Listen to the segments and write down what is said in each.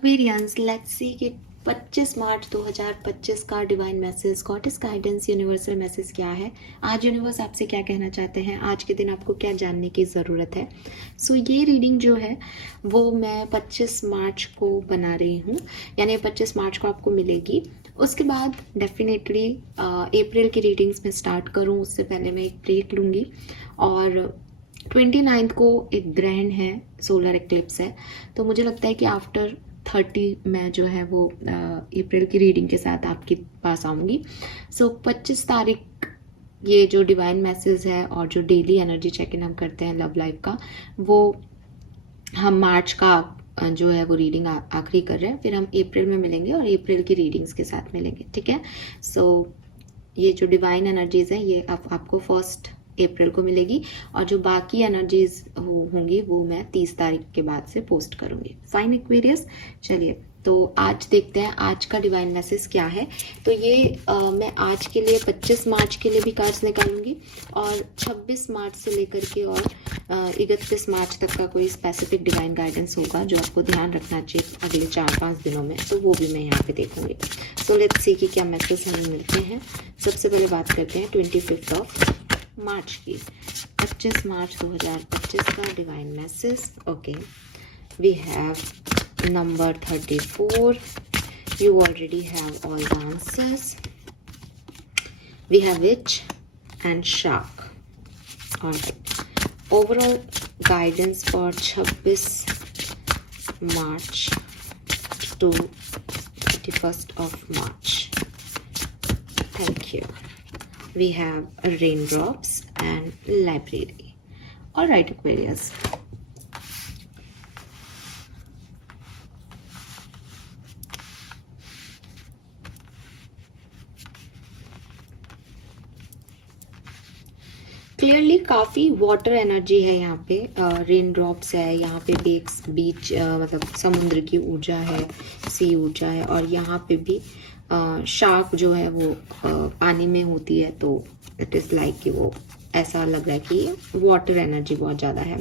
Aquarians, let's see कि 25 March 2025 का divine message, goddess guidance, universal message क्या है। आज यूनिवर्स आपसे क्या कहना चाहते हैं, आज के दिन आपको क्या जानने की ज़रूरत है। सो ये रीडिंग जो है वो मैं 25 मार्च को बना रही हूँ, यानी 25 मार्च को आपको मिलेगी। उसके बाद डेफिनेटली अप्रैल की रीडिंग्स में स्टार्ट करूँ उससे पहले मैं एक ब्रेक लूँगी। और 29 को एक ग्रहण है, सोलर एक्लिप्स है, तो मुझे लगता है कि आफ्टर 30 मैं जो है वो अप्रैल की रीडिंग के साथ आपके पास आऊँगी। सो 25 तारीख ये जो डिवाइन मैसेज है और जो डेली एनर्जी चेक इन हम करते हैं लव लाइफ का, वो हम मार्च का जो है वो रीडिंग आखिरी कर रहे हैं, फिर हम अप्रैल में मिलेंगे और अप्रैल की रीडिंग्स के साथ मिलेंगे, ठीक है। सो ये जो डिवाइन एनर्जीज हैं ये आपको 1 अप्रैल को मिलेगी, और जो बाकी एनर्जीज होंगी वो मैं 30 तारीख के बाद से पोस्ट करूंगी। फाइन एक्वेरियस, चलिए तो आज देखते हैं आज का डिवाइन मैसेज क्या है। तो ये मैं आज के लिए 25 मार्च के लिए भी कार्ड्स निकालूंगी, और 26 मार्च से लेकर के और 31 मार्च तक का कोई स्पेसिफिक डिवाइन गाइडेंस होगा जो आपको ध्यान रखना चाहिए अगले 4-5 दिनों में, तो वो भी मैं यहाँ पे देखूंगी। सो लेट्स सी कि क्या मैसेज हमें मिलते हैं। सबसे पहले बात करते हैं 25 ऑफ मार्च की, 25 मार्च 2025 का divine message. Okay, we have number 34, you already have all the answers. We have witch and shark. All right, overall guidance for 26 March to 31st of March. Thank you. We have raindrops and library. All right, Aquarius. Clearly काफ़ी water energy है यहाँ पे, rain drops है यहाँ पे, बीच मतलब समुद्र की ऊर्जा है, सी ऊर्जा है, और यहाँ पे भी शार्क जो है वो पानी में होती है, तो इट इज़ लाइक कि वो ऐसा लग रहा है कि वाटर एनर्जी बहुत ज़्यादा है।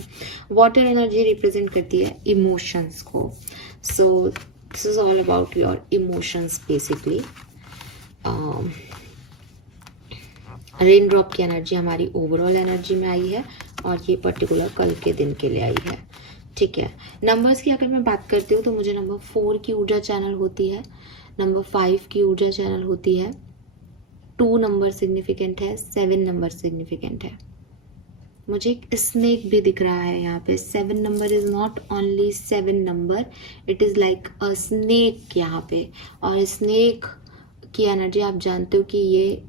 वाटर एनर्जी रिप्रेजेंट करती है इमोशंस को। So this is all about your emotions basically. Rain drop की एनर्जी हमारी ओवरऑल एनर्जी में आई है, और ये पर्टिकुलर कल के दिन के लिए आई है, ठीक है। नंबर्स की अगर मैं बात करती हूँ तो मुझे नंबर 4 की ऊर्जा चैनल होती है, नंबर 5 की ऊर्जा चैनल होती है, 2 नंबर सिग्निफिकेंट है, 7 नंबर सिग्निफिकेंट है। मुझे एक स्नेक भी दिख रहा है यहाँ पे। 7 number is not only 7 number, it is like a snake यहाँ पे। और स्नेक की एनर्जी आप जानते हो कि ये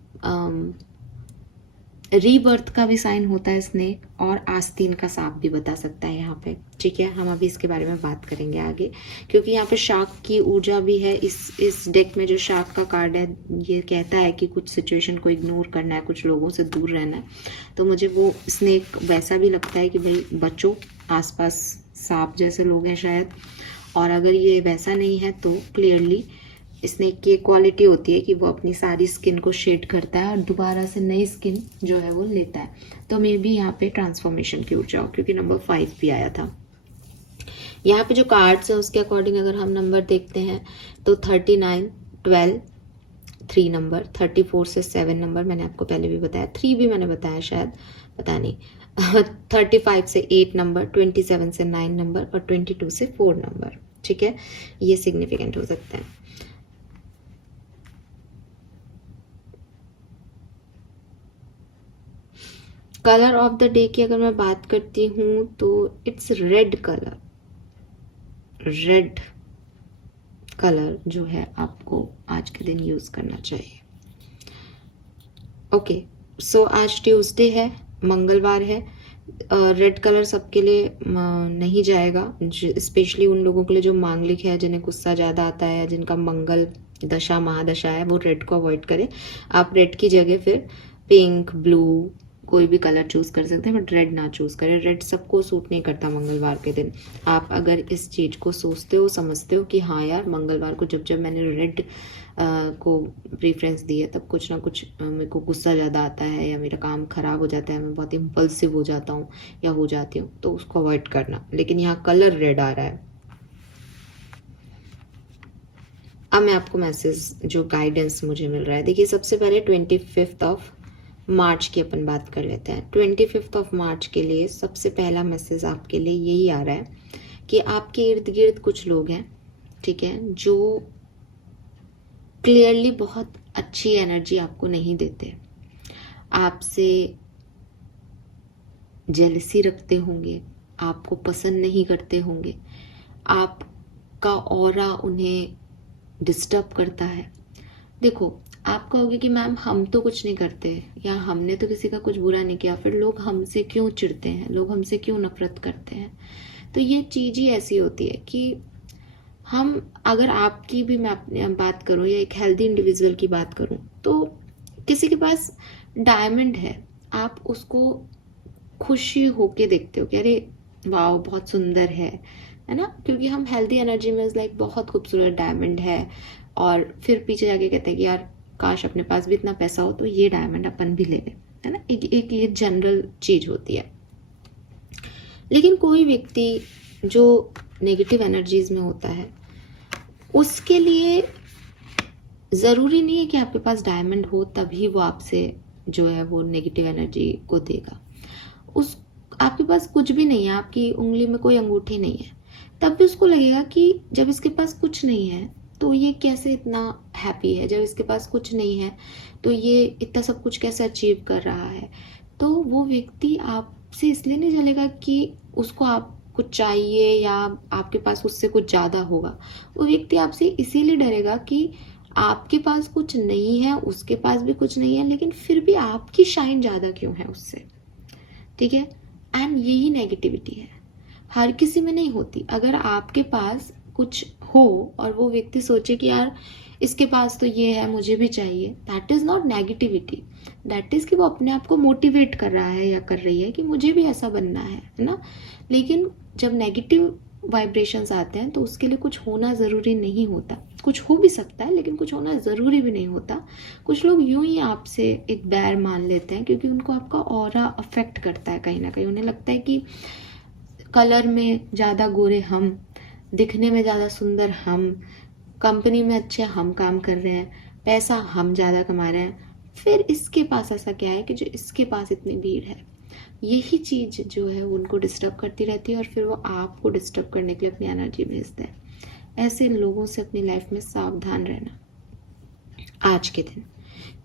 रीबर्थ का भी साइन होता है स्नेक, और आस्तीन का सांप भी बता सकता है यहाँ पे, ठीक है। हम अभी इसके बारे में बात करेंगे आगे, क्योंकि यहाँ पे शार्क की ऊर्जा भी है। इस डेक में जो शार्क का कार्ड है ये कहता है कि कुछ सिचुएशन को इग्नोर करना है, कुछ लोगों से दूर रहना है। तो मुझे वो स्नेक वैसा भी लगता है कि भाई बचो, आसपास सांप जैसे लोग हैं शायद। और अगर ये वैसा नहीं है तो क्लियरली स्नेक की एक क्वालिटी होती है कि वो अपनी सारी स्किन को शेड करता है और दोबारा से नई स्किन जो है वो लेता है। तो मे बी यहाँ पे ट्रांसफॉर्मेशन की ऊर्जा हो, क्योंकि नंबर 5 भी आया था। यहाँ पे जो कार्ड्स है उसके अकॉर्डिंग अगर हम नंबर देखते हैं तो 39, 12, 3 नंबर, 34 से 7 नंबर मैंने आपको पहले भी बताया, 3 भी मैंने बताया शायद, पता नहीं 35 से 8 नंबर, 27 से 9 नंबर, और 22 से 4 नंबर, ठीक है। ये सिग्निफिकेंट हो सकता है। कलर ऑफ द डे की अगर मैं बात करती हूँ तो it's red colour. Red colour जो है आपको आज के दिन यूज करना चाहिए। ओके, सो आज ट्यूसडे है, मंगलवार है। रेड कलर सबके लिए नहीं जाएगा, स्पेशली उन लोगों के लिए जो मांगलिक है, जिन्हें गुस्सा ज़्यादा आता है, जिनका मंगल दशा महादशा है, वो रेड को अवॉइड करें। आप रेड की जगह फिर पिंक, ब्लू कोई भी कलर चूज़ कर सकते हैं, बट रेड ना चूज़ करें। रेड सबको सूट नहीं करता मंगलवार के दिन। आप अगर इस चीज़ को सोचते हो, समझते हो कि हाँ यार मंगलवार को जब मैंने रेड को प्रेफरेंस दी है तब कुछ ना कुछ मेरे को गुस्सा ज़्यादा आता है, या मेरा काम ख़राब हो जाता है, मैं बहुत इम्पल्सिव हो जाता हूँ या हो जाती हूँ, तो उसको अवॉइड करना। लेकिन यहाँ कलर रेड आ रहा है। अब मैं आपको मैसेज जो गाइडेंस मुझे मिल रहा है, देखिए सबसे पहले 25 ऑफ मार्च की अपन बात कर लेते हैं। 25 ऑफ मार्च के लिए सबसे पहला मैसेज आपके लिए यही आ रहा है कि आपके इर्द गिर्द कुछ लोग हैं, ठीक है, जो क्लियरली बहुत अच्छी एनर्जी आपको नहीं देते, आपसे जेलसी रखते होंगे, आपको पसंद नहीं करते होंगे, आपका ऑरा उन्हें डिस्टर्ब करता है। देखो, आप कहोगे कि मैम हम तो कुछ नहीं करते, या हमने तो किसी का कुछ बुरा नहीं किया, फिर लोग हमसे क्यों चिढ़ते हैं, लोग हमसे क्यों नफरत करते हैं। तो ये चीज़ ही ऐसी होती है कि हम, अगर आपकी भी मैं अपनी बात करूँ या एक हेल्दी इंडिविजुअल की बात करूँ, तो किसी के पास डायमंड है, आप उसको खुशी होके देखते हो कि अरे वाह बहुत सुंदर है ना, क्योंकि हम हेल्दी एनर्जी में लाइक बहुत खूबसूरत डायमंड है, और फिर पीछे जाके कहते हैं कि यार काश अपने पास भी इतना पैसा हो तो ये डायमंड अपन भी ले लें, है ना। एक ये जनरल चीज होती है। लेकिन कोई व्यक्ति जो नेगेटिव एनर्जीज में होता है, उसके लिए ज़रूरी नहीं है कि आपके पास डायमंड हो तभी वो आपसे जो है वो नेगेटिव एनर्जी को देगा। उस आपके पास कुछ भी नहीं है, आपकी उंगली में कोई अंगूठी नहीं है, तब भी उसको लगेगा कि जब इसके पास कुछ नहीं है तो ये कैसे इतना हैप्पी है, जब इसके पास कुछ नहीं है तो ये इतना सब कुछ कैसे अचीव कर रहा है। तो वो व्यक्ति आपसे इसलिए नहीं जलेगा कि उसको आप कुछ चाहिए या आपके पास उससे कुछ ज़्यादा होगा। वो व्यक्ति आपसे इसीलिए डरेगा कि आपके पास कुछ नहीं है, उसके पास भी कुछ नहीं है, लेकिन फिर भी आपकी शाइन ज़्यादा क्यों है उससे, ठीक है। एंड यही नेगेटिविटी है, हर किसी में नहीं होती। अगर आपके पास कुछ हो और वो व्यक्ति सोचे कि यार इसके पास तो ये है मुझे भी चाहिए, that is not negativity, that is कि वो अपने आप को मोटिवेट कर रहा है या कर रही है कि मुझे भी ऐसा बनना है ना। लेकिन जब नेगेटिव वाइब्रेशंस आते हैं तो उसके लिए कुछ होना ज़रूरी नहीं होता, कुछ हो भी सकता है लेकिन कुछ होना ज़रूरी भी नहीं होता। कुछ लोग यूं ही आपसे एक बैर मान लेते हैं क्योंकि उनको आपका ऑरा अफेक्ट करता है कहीं ना कहीं। उन्हें लगता है कि कलर में ज़्यादा गोरे हम, दिखने में ज़्यादा सुंदर हम, कंपनी में अच्छे हम काम कर रहे हैं, पैसा हम ज़्यादा कमा रहे हैं, फिर इसके पास ऐसा क्या है कि जो इसके पास इतनी भीड़ है। यही चीज़ जो है उनको डिस्टर्ब करती रहती है और फिर वो आपको डिस्टर्ब करने के लिए अपनी एनर्जी भेजते हैं। ऐसे लोगों से अपनी लाइफ में सावधान रहना आज के दिन,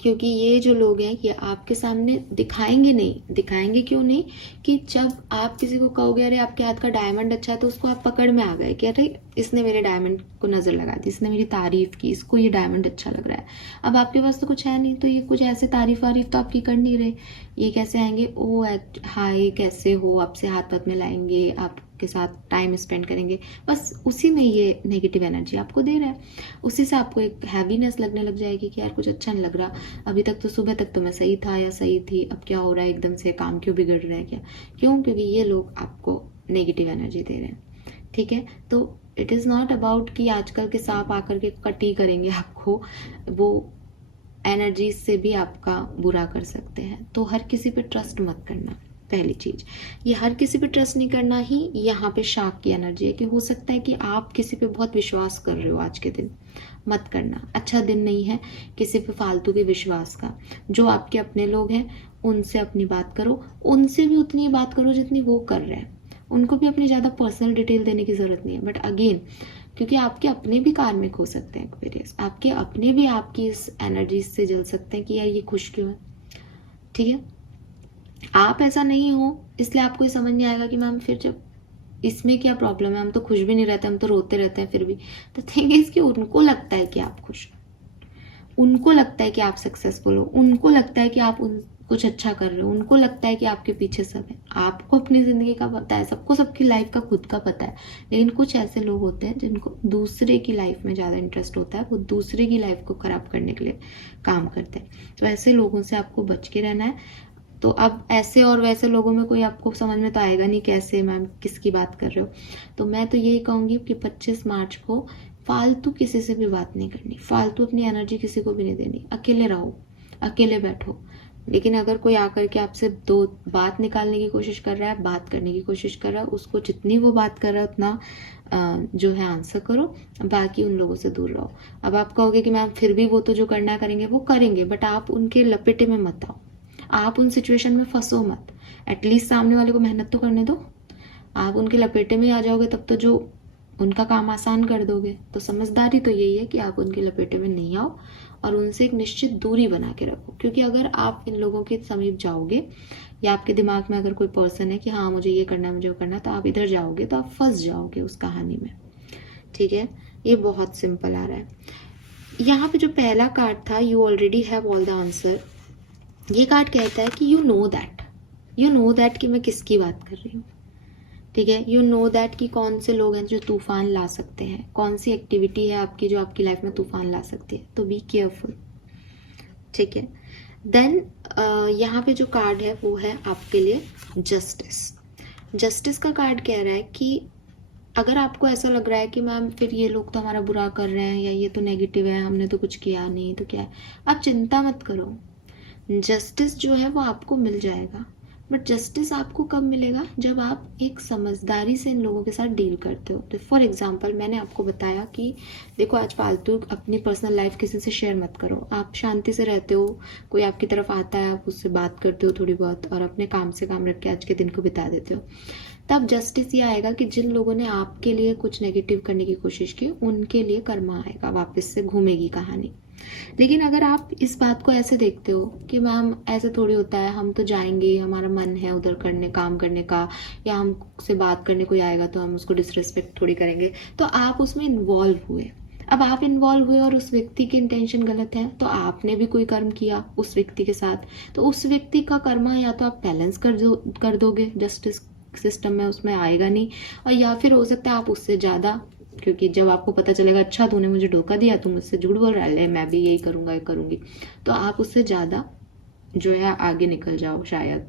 क्योंकि ये जो लोग हैं ये आपके सामने दिखाएंगे नहीं। दिखाएंगे क्यों नहीं कि जब आप किसी को कहोगे अरे आपके हाथ का डायमंड अच्छा है, तो उसको आप पकड़ में आ गए कि अरे इसने मेरे डायमंड को नज़र लगा दी, इसने मेरी तारीफ की, इसको ये डायमंड अच्छा लग रहा है। अब आपके पास तो कुछ है नहीं, तो ये कुछ ऐसे तारीफ वारीफ तो आपकी कर नहीं रहे, ये कैसे आएंगे, ओ हाय कैसे हो, आपसे हाथ पाथ में लाएंगे, आपके साथ टाइम स्पेंड करेंगे, बस उसी में ये नेगेटिव एनर्जी आपको दे रहा है। उसी से आपको एक हैवीनेस लगने लग जाएगी कि यार कुछ अच्छा नहीं लग रहा, अभी तक तो सुबह तक तो मैं सही था या सही थी, अब क्या हो रहा है, एकदम से काम क्यों बिगड़ रहा है, क्या क्यों, क्योंकि ये लोग आपको नेगेटिव एनर्जी दे रहे हैं, ठीक है। तो इट इज़ नॉट अबाउट कि आजकल के सांप आकर के कटी करेंगे आपको, वो एनर्जी से भी आपका बुरा कर सकते हैं। तो हर किसी पे ट्रस्ट मत करना, पहली चीज़ ये, हर किसी पे ट्रस्ट नहीं करना ही यहाँ पे शाक की एनर्जी है कि हो सकता है कि आप किसी पे बहुत विश्वास कर रहे हो आज के दिन, मत करना, अच्छा दिन नहीं है किसी पे फालतू के विश्वास का। जो आपके अपने लोग हैं उनसे अपनी बात करो, उनसे भी उतनी बात करो जितनी वो कर रहे हैं, उनको भी अपनी ज़्यादा पर्सनल डिटेल देने की ज़रूरत नहीं है। बट अगेन, क्योंकि आपके अपने भी कार्मिक हो सकते हैं एक्वेरियस, आपके अपने भी आपकी इस एनर्जी से जल सकते हैं कि यार ये खुश क्यों है, ठीक है। आप ऐसा नहीं हो इसलिए आपको ये समझ नहीं आएगा कि मैम फिर जब इसमें क्या प्रॉब्लम है, हम तो खुश भी नहीं रहते, हम तो रोते रहते हैं फिर भी। तो थिंग इज कि उनको लगता है कि आप खुश हो, उनको लगता है कि आप सक्सेसफुल हो, उनको लगता है कि आप कुछ अच्छा कर रहे हो, उनको लगता है कि आपके पीछे सब है। आपको अपनी ज़िंदगी का पता है, सबको सबकी लाइफ का खुद का पता है, लेकिन कुछ ऐसे लोग होते हैं जिनको दूसरे की लाइफ में ज़्यादा इंटरेस्ट होता है, वो दूसरे की लाइफ को ख़राब करने के लिए काम करते हैं। तो ऐसे लोगों से आपको बच के रहना है। तो अब ऐसे और वैसे लोगों में कोई आपको समझ में तो आएगा नहीं कैसे मैम किसकी बात कर रहे हो। तो मैं तो यही कहूँगी कि 25 मार्च को फालतू किसी से भी बात नहीं करनी, फालतू अपनी एनर्जी किसी को भी नहीं देनी, अकेले रहो, अकेले बैठो, लेकिन अगर कोई आकर के आपसे दो बात निकालने की कोशिश कर रहा है, बात करने की कोशिश कर रहा है, उसको जितनी वो बात कर रहा है उतना जो है आंसर करो, बाकी उन लोगों से दूर रहो। अब आप कहोगे कि मैम फिर भी वो तो जो करना करेंगे वो करेंगे, बट आप उनके लपेटे में मत आओ, आप उन सिचुएशन में फंसो मत। एटलीस्ट सामने वाले को मेहनत तो करने दो। आप उनके लपेटे में आ जाओगे तब तो जो उनका काम आसान कर दोगे। तो समझदारी तो यही है कि आप उनके लपेटे में नहीं आओ और उनसे एक निश्चित दूरी बना के रखो, क्योंकि अगर आप इन लोगों के समीप जाओगे या आपके दिमाग में अगर कोई पर्सन है कि हाँ मुझे ये करना है मुझे वो करना है, तो आप इधर जाओगे तो आप फंस जाओगे उस कहानी में। ठीक है, ये बहुत सिंपल आ रहा है। यहाँ पे जो पहला कार्ड था, you already have all the answer, ये कार्ड कहता है कि यू नो दैट कि मैं किसकी बात कर रही हूँ। ठीक है, यू नो दैट कि कौन से लोग हैं जो तूफान ला सकते हैं, कौन सी एक्टिविटी है आपकी जो आपकी लाइफ में तूफान ला सकती है, तो बी केयरफुल। ठीक है, देन यहाँ पे जो कार्ड है वो है आपके लिए जस्टिस का कार्ड कह रहा है कि अगर आपको ऐसा लग रहा है कि मैम फिर ये लोग तो हमारा बुरा कर रहे हैं या ये तो नेगेटिव है, हमने तो कुछ किया नहीं, तो क्या है, आप चिंता मत करो, जस्टिस जो है वो आपको मिल जाएगा। बट जस्टिस आपको कब मिलेगा, जब आप एक समझदारी से इन लोगों के साथ डील करते हो। तो फॉर एग्जांपल मैंने आपको बताया कि देखो आज फालतू अपनी पर्सनल लाइफ किसी से शेयर मत करो, आप शांति से रहते हो, कोई आपकी तरफ आता है आप उससे बात करते हो थोड़ी बहुत और अपने काम से काम रख के आज के दिन को बिता देते हो। तब जस्टिस ये आएगा कि जिन लोगों ने आपके लिए कुछ नेगेटिव करने की कोशिश की उनके लिए कर्मा आएगा, वापस से घूमेगी कहानी। लेकिन अगर आप इस बात को ऐसे देखते हो कि मैम ऐसे थोड़ी होता है, हम तो जाएंगे, हमारा मन है उधर करने काम करने का, या हमसे बात करने कोई आएगा तो हम उसको डिसरिस्पेक्ट थोड़ी करेंगे, तो आप उसमें इन्वॉल्व हुए। अब आप इन्वॉल्व हुए और उस व्यक्ति की इंटेंशन गलत है, तो आपने भी कोई कर्म किया उस व्यक्ति के साथ, तो उस व्यक्ति का कर्मा या तो आप बैलेंस कर दोगे, जस्टिस सिस्टम में उसमें आएगा नहीं, और या फिर हो सकता है आप उससे ज़्यादा, क्योंकि जब आपको पता चलेगा अच्छा तूने मुझे धोखा दिया, तू मुझसे झूठ बोल रहा है, मैं भी यही करूँगा ये करूँगी, तो आप उससे ज़्यादा जो है आगे निकल जाओ शायद।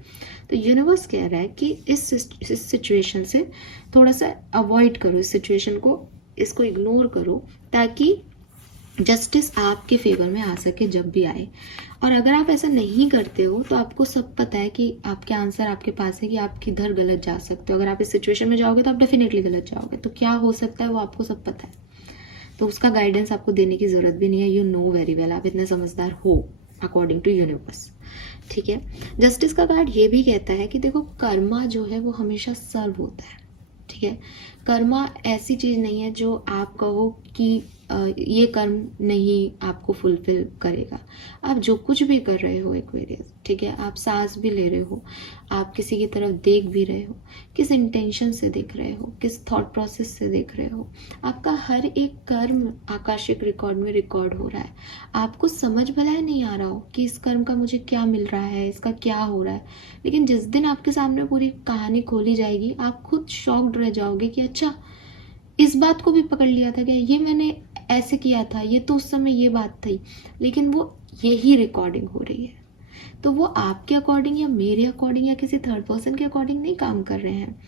तो यूनिवर्स कह रहा है कि इस सिचुएशन से थोड़ा सा अवॉइड करो, इस सिचुएशन को, इसको इग्नोर करो, ताकि जस्टिस आपके फेवर में आ सके जब भी आए। और अगर आप ऐसा नहीं करते हो तो आपको सब पता है कि आपके आंसर आपके पास है कि आप किधर गलत जा सकते हो। अगर आप इस सिचुएशन में जाओगे तो आप डेफिनेटली गलत जाओगे, तो क्या हो सकता है वो आपको सब पता है, तो उसका गाइडेंस आपको देने की ज़रूरत भी नहीं है। यू नो वेरी वेल, आप इतने समझदार हो अकॉर्डिंग टू यूनिवर्स। ठीक है, जस्टिस का कार्ड ये भी कहता है कि देखो कर्मा जो है वो हमेशा सर्व होता है। ठीक है, कर्मा ऐसी चीज़ नहीं है जो आप कहो कि ये कर्म नहीं आपको फुलफिल करेगा। आप जो कुछ भी कर रहे हो एक्वेरियस, ठीक है, आप सांस भी ले रहे हो, आप किसी की तरफ देख भी रहे हो, किस इंटेंशन से देख रहे हो, किस थॉट प्रोसेस से देख रहे हो, आपका हर एक कर्म आकाशिक रिकॉर्ड में रिकॉर्ड हो रहा है। आपको समझ भला ही नहीं आ रहा हो कि इस कर्म का मुझे क्या मिल रहा है, इसका क्या हो रहा है, लेकिन जिस दिन आपके सामने पूरी कहानी खोली जाएगी आप खुद शॉक्ड रह जाओगे कि अच्छा इस बात को भी पकड़ लिया था क्या, ये मैंने ऐसे किया था, ये तो उस समय ये बात थी, लेकिन वो यही रिकॉर्डिंग हो रही है। तो वो आपके अकॉर्डिंग या मेरे अकॉर्डिंग या किसी थर्ड पर्सन के अकॉर्डिंग नहीं काम कर रहे हैं,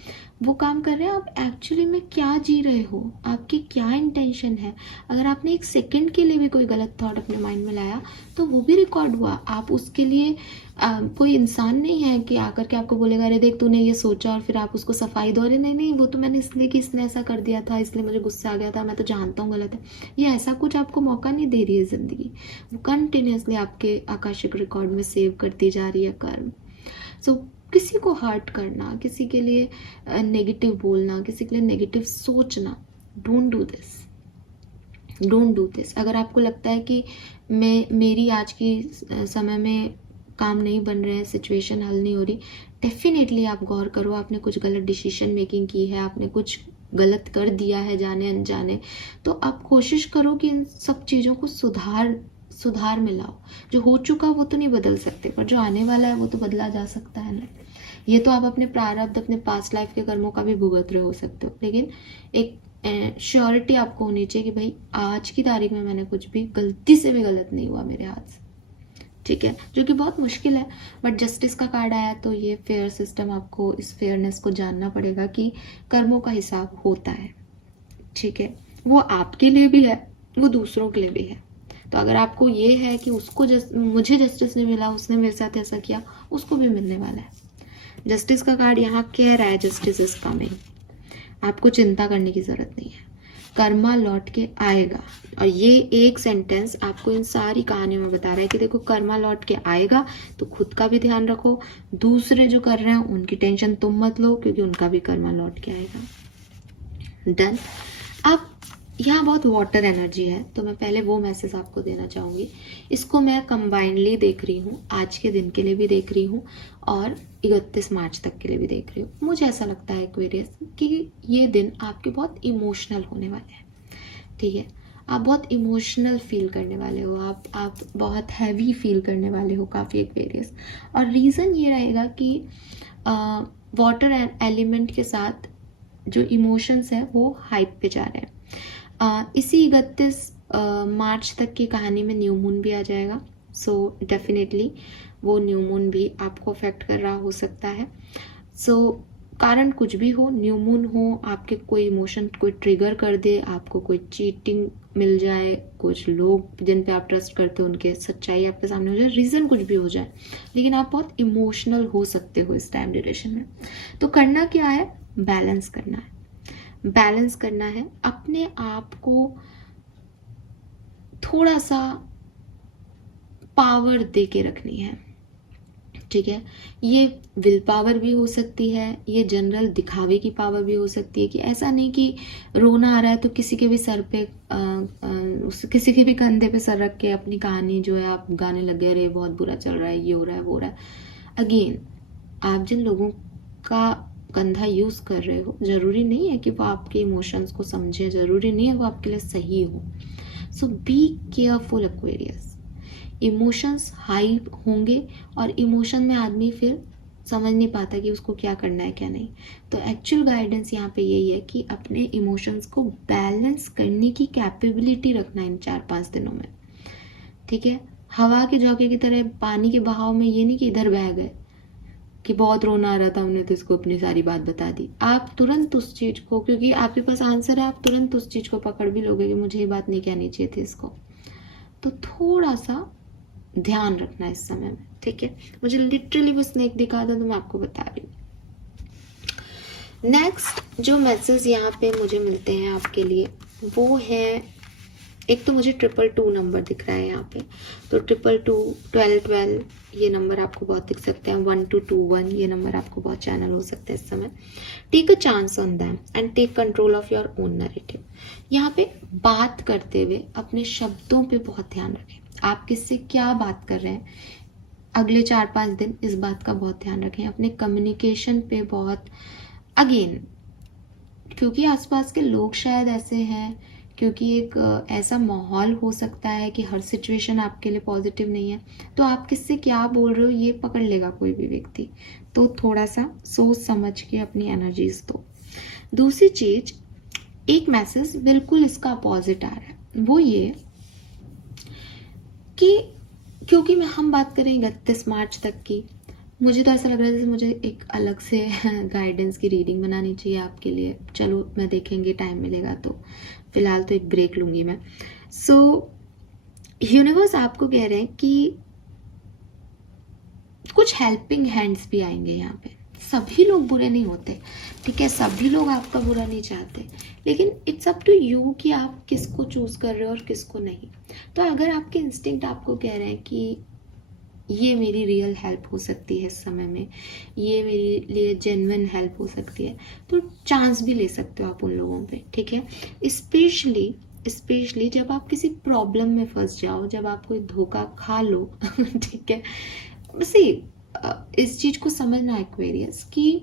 वो काम कर रहे हैं आप एक्चुअली में क्या जी रहे हो, आपकी क्या इंटेंशन है। अगर आपने एक सेकंड के लिए भी कोई गलत थॉट अपने माइंड में लाया तो वो भी रिकॉर्ड हुआ। आप उसके लिए कोई इंसान नहीं है कि आकर के आपको बोलेगा अरे देख तूने ये सोचा और फिर आप उसको सफाई दो, अरे नहीं नहीं वो तो मैंने इसलिए कि इसने ऐसा कर दिया था इसलिए मुझे गुस्सा आ गया था, मैं तो जानता हूँ गलत है। ये ऐसा कुछ आपको मौका नहीं दे रही है ज़िंदगी, वो कंटिन्यूसली आपके आकाशिक रिकॉर्ड में सेव करती जा रही है कर्म। सो किसी को हर्ट करना, किसी के लिए नेगेटिव बोलना, किसी के लिए नेगेटिव सोचना, डोंट डू दिस। अगर आपको लगता है कि मेरी आज की समय में काम नहीं बन रहे हैं, सिचुएशन हल नहीं हो रही, डेफिनेटली आप गौर करो, आपने कुछ गलत डिसीजन मेकिंग की है, आपने कुछ गलत कर दिया है जाने अनजाने, तो आप कोशिश करो कि इन सब चीज़ों को सुधार में लाओ। जो हो चुका वो तो नहीं बदल सकते, पर जो आने वाला है वो तो बदला जा सकता है ना। ये तो आप अपने प्रारब्ध, अपने पास्ट लाइफ के कर्मों का भी भुगत रहे हो सकते हो, लेकिन एक श्योरिटी आपको होनी चाहिए कि भाई आज की तारीख में मैंने कुछ भी गलती से भी गलत नहीं हुआ मेरे हाथ से। ठीक है, जो कि बहुत मुश्किल है, बट जस्टिस का कार्ड आया तो ये फेयर सिस्टम, आपको इस फेयरनेस को जानना पड़ेगा कि कर्मों का हिसाब होता है। ठीक है, वो आपके लिए भी है, वो दूसरों के लिए भी है। तो अगर आपको ये है कि उसको मुझे जस्टिस नहीं मिला, उसने मेरे साथ ऐसा किया, उसको भी मिलने वाला है। जस्टिस का कार्ड यहाँ कह रहा है जस्टिस इज कमिंग, आपको चिंता करने की जरूरत नहीं है, कर्मा लौट के आएगा। और ये एक सेंटेंस आपको इन सारी कहानियों में बता रहा है कि देखो कर्मा लौट के आएगा, तो खुद का भी ध्यान रखो, दूसरे जो कर रहे हैं उनकी टेंशन तुम मत लो, क्योंकि उनका भी कर्मा लौट के आएगा। डन। अब यहाँ बहुत वाटर एनर्जी है, तो मैं पहले वो मैसेज आपको देना चाहूँगी। इसको मैं कंबाइंडली देख रही हूँ, आज के दिन के लिए भी देख रही हूँ और 31 मार्च तक के लिए भी देख रही हूँ। मुझे ऐसा लगता है एक्वेरियस कि ये दिन आपके बहुत इमोशनल होने वाले हैं, ठीक है। आप बहुत इमोशनल फील करने वाले हो, आप बहुत हैवी फील करने वाले हो काफ़ी एक्वेरियस। और रीज़न ये रहेगा कि वाटर एलिमेंट के साथ जो इमोशंस है वो हाइप पे जा रहे हैं। इसी 31 मार्च तक की कहानी में न्यू मून भी आ जाएगा, सो डेफिनेटली वो न्यू मून भी आपको अफेक्ट कर रहा हो सकता है। सो कारण कुछ भी हो, न्यू मून हो, आपके कोई इमोशन कोई ट्रिगर कर दे, आपको कोई चीटिंग मिल जाए, कुछ लोग जिन पे आप ट्रस्ट करते हो उनके सच्चाई आपके सामने हो जाए, रीज़न कुछ भी हो जाए, लेकिन आप बहुत इमोशनल हो सकते हो इस टाइम ड्यूरेशन में। तो करना क्या है, बैलेंस करना है, बैलेंस करना है, अपने आप को थोड़ा सा पावर दे के रखनी है, ठीक है। ये विल पावर भी हो सकती है, ये जनरल दिखावे की पावर भी हो सकती है, कि ऐसा नहीं कि रोना आ रहा है तो किसी के भी सर पे किसी के भी कंधे पे सर रख के अपनी कहानी जो है आप गाने लगे, अरे बहुत बुरा चल रहा है, ये हो रहा है वो हो रहा है। अगेन, आप जिन लोगों का कंधा यूज़ कर रहे हो, ज़रूरी नहीं है कि वो आपके इमोशंस को समझे, ज़रूरी नहीं है वो आपके लिए सही हो। So be careful Aquarius. Emotions high होंगे और इमोशन में आदमी फिर समझ नहीं पाता कि उसको क्या करना है क्या नहीं। तो एक्चुअल गाइडेंस यहाँ पे यही है कि अपने इमोशंस को बैलेंस करने की कैपेबिलिटी रखना इन 4-5 दिनों में, ठीक है। हवा के झोंके की तरह पानी के बहाव में ये नहीं कि इधर बह गए कि बहुत रोना आ रहा था हमने तो इसको अपनी सारी बात बता दी। आप तुरंत उस चीज़ को, क्योंकि आपके पास आंसर है, आप तुरंत उस चीज़ को पकड़ भी लोगे कि मुझे ये बात नहीं कहनी चाहिए थी इसको। तो थोड़ा सा ध्यान रखना इस समय में, ठीक है। मुझे लिटरली वो स्नेक दिखा था तो मैं आपको बता रही हूँ। नेक्स्ट जो मैसेज यहाँ पे मुझे मिलते हैं आपके लिए वो है, एक तो मुझे 222 नंबर दिख रहा है यहाँ पे, तो 222, 1212 ये नंबर आपको बहुत दिख सकते हैं, 1221 ये नंबर आपको बहुत चैनल हो सकते हैं इस समय। Take a chance on them and take control of your own narrative. यहाँ पे बात करते हुए अपने शब्दों पे बहुत ध्यान रखें, आप किससे क्या बात कर रहे हैं अगले 4-5 दिन, इस बात का बहुत ध्यान रखें। अपने कम्युनिकेशन पे बहुत, अगेन क्योंकि आसपास के लोग शायद ऐसे हैं, क्योंकि एक ऐसा माहौल हो सकता है कि हर सिचुएशन आपके लिए पॉजिटिव नहीं है, तो आप किससे क्या बोल रहे हो ये पकड़ लेगा कोई भी व्यक्ति। तो थोड़ा सा सोच समझ के अपनी एनर्जीज दो। दूसरी चीज, एक मैसेज बिल्कुल इसका अपोजिट आ रहा है, वो ये कि क्योंकि हम बात करें 31 मार्च तक की, मुझे तो ऐसा लग रहा है जैसे मुझे एक अलग से गाइडेंस की रीडिंग बनानी चाहिए आपके लिए। चलो मैं देखेंगे, टाइम मिलेगा तो, फिलहाल तो एक ब्रेक लूंगी मैं। सो यूनिवर्स आपको कह रहे हैं कि कुछ हेल्पिंग हैंड्स भी आएंगे यहाँ पे। सभी लोग बुरे नहीं होते, ठीक है, सभी लोग आपका बुरा नहीं चाहते, लेकिन इट्स अप टू यू कि आप किसको चूज कर रहे हो और किसको नहीं। तो अगर आपके इंस्टिंक्ट आपको कह रहे हैं कि ये मेरी रियल हेल्प हो सकती है इस समय में, ये मेरे लिए जेन्युइन हेल्प हो सकती है, तो चांस भी ले सकते हो आप उन लोगों पे, ठीक है। स्पेशली जब आप किसी प्रॉब्लम में फंस जाओ, जब आप कोई धोखा खा लो ठीक है। सी इस चीज को समझना एक्वेरियस कि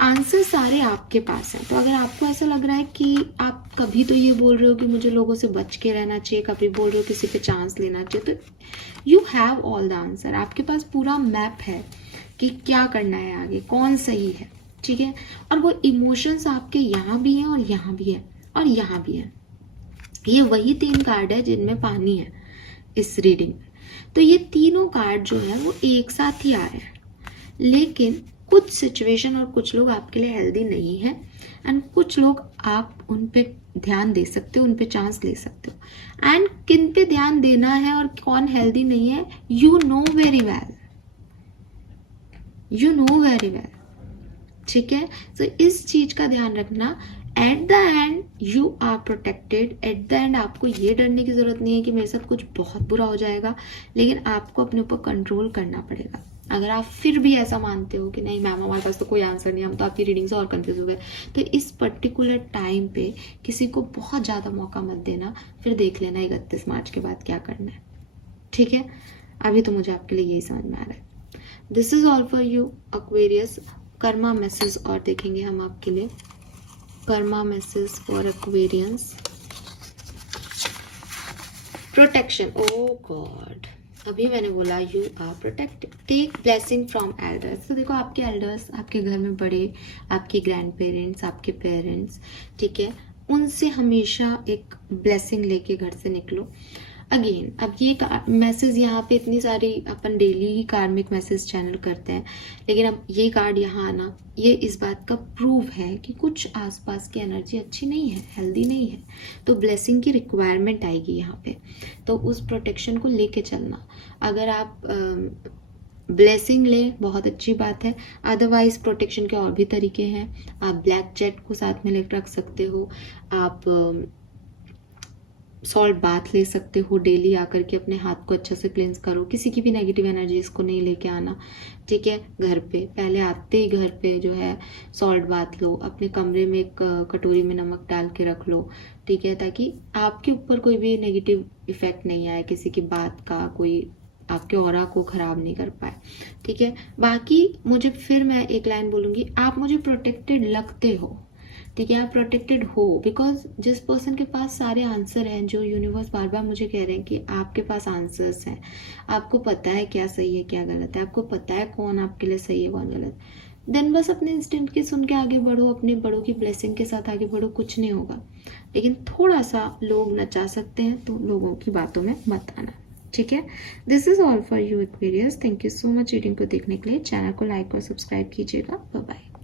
आंसर सारे आपके पास हैं। तो अगर आपको ऐसा लग रहा है कि आप कभी तो ये बोल रहे हो कि मुझे लोगों से बच के रहना चाहिए, कभी बोल रहे हो किसी पे चांस लेना चाहिए, तो you have all the answer, आपके पास पूरा मैप है कि क्या करना है आगे, कौन सही है, ठीक है। और वो इमोशंस आपके यहाँ भी हैं और यहाँ भी है और यहाँ भी है। ये वही 3 कार्ड है जिनमें पानी है इस रीडिंग में। तो ये तीनों कार्ड जो है वो एक साथ ही आ रहे हैं, लेकिन कुछ सिचुएशन और कुछ लोग आपके लिए हेल्दी नहीं है, एंड कुछ लोग आप उन पे ध्यान दे सकते हो, उन पे चांस ले सकते हो। एंड किन पे ध्यान देना है और कौन हेल्दी नहीं है, you know very well, you know very well, ठीक है। तो इस चीज का ध्यान रखना। At the end you are protected. At the end आपको ये डरने की जरूरत नहीं है कि मेरे साथ कुछ बहुत बुरा हो जाएगा, लेकिन आपको अपने ऊपर कंट्रोल करना पड़ेगा। अगर आप फिर भी ऐसा मानते हो कि नहीं मैम हमारे पास तो कोई आंसर नहीं, हम तो आपकी रीडिंग से और कंफ्यूज हो गए, तो इस पर्टिकुलर टाइम पे किसी को बहुत ज़्यादा मौका मत देना। फिर देख लेना 31 मार्च के बाद क्या करना है, ठीक है। अभी तो मुझे आपके लिए यही समझ में आ रहा है। This is all for you Aquarius. Karma message और देखेंगे हम आपके लिए। Karma message for Aquarians. Protection, oh God, अभी मैंने बोला you are protected. Take blessing from elders. तो देखो आपके एल्डर्स, आपके घर में बड़े, आपके ग्रैंड पेरेंट्स, आपके पेरेंट्स, ठीक है, उनसे हमेशा एक ब्लेसिंग लेके घर से निकलो। अगेन अब ये मैसेज यहाँ पे इतनी सारी अपन डेली ही कार्मिक मैसेज चैनल करते हैं, लेकिन अब ये कार्ड यहाँ आना, ये इस बात का प्रूफ है कि कुछ आसपास की एनर्जी अच्छी नहीं है, हेल्दी नहीं है, तो ब्लेसिंग की रिक्वायरमेंट आएगी यहाँ पे। तो उस प्रोटेक्शन को लेके चलना। अगर आप ब्लेसिंग ले बहुत अच्छी बात है, अदरवाइज प्रोटेक्शन के और भी तरीके हैं। आप ब्लैक जेट को साथ में ले रख सकते हो, आप सॉल्ट बाथ ले सकते हो, डेली आकर के अपने हाथ को अच्छा से क्लेंस करो, किसी की भी नेगेटिव एनर्जीज को नहीं लेके आना, ठीक है। घर पे पहले आते ही घर पे जो है सॉल्ट बाथ लो, अपने कमरे में एक कटोरी में नमक डाल के रख लो, ठीक है, ताकि आपके ऊपर कोई भी नेगेटिव इफेक्ट नहीं आए, किसी की बात का कोई आपके ऑरा को खराब नहीं कर पाए, ठीक है। बाकी मुझे फिर मैं एक लाइन बोलूँगी, आप मुझे प्रोटेक्टेड लगते हो, ठीक है, आप प्रोटेक्टेड हो, बिकॉज जिस पर्सन के पास सारे आंसर हैं, जो यूनिवर्स बार बार मुझे कह रहे हैं कि आपके पास आंसर्स हैं, आपको पता है क्या सही है क्या गलत है, आपको पता है कौन आपके लिए सही है कौन गलत, देन बस अपने इंस्टिंक्ट की सुन के आगे बढ़ो, अपने बड़ों की ब्लेसिंग के साथ आगे बढ़ो, कुछ नहीं होगा। लेकिन थोड़ा सा लोग नचा सकते हैं, तो लोगों की बातों में मत आना, ठीक है। This is all for you Aquarius. Thank you so much reading को देखने के लिए। चैनल को लाइक और सब्सक्राइब कीजिएगा। Bye bye.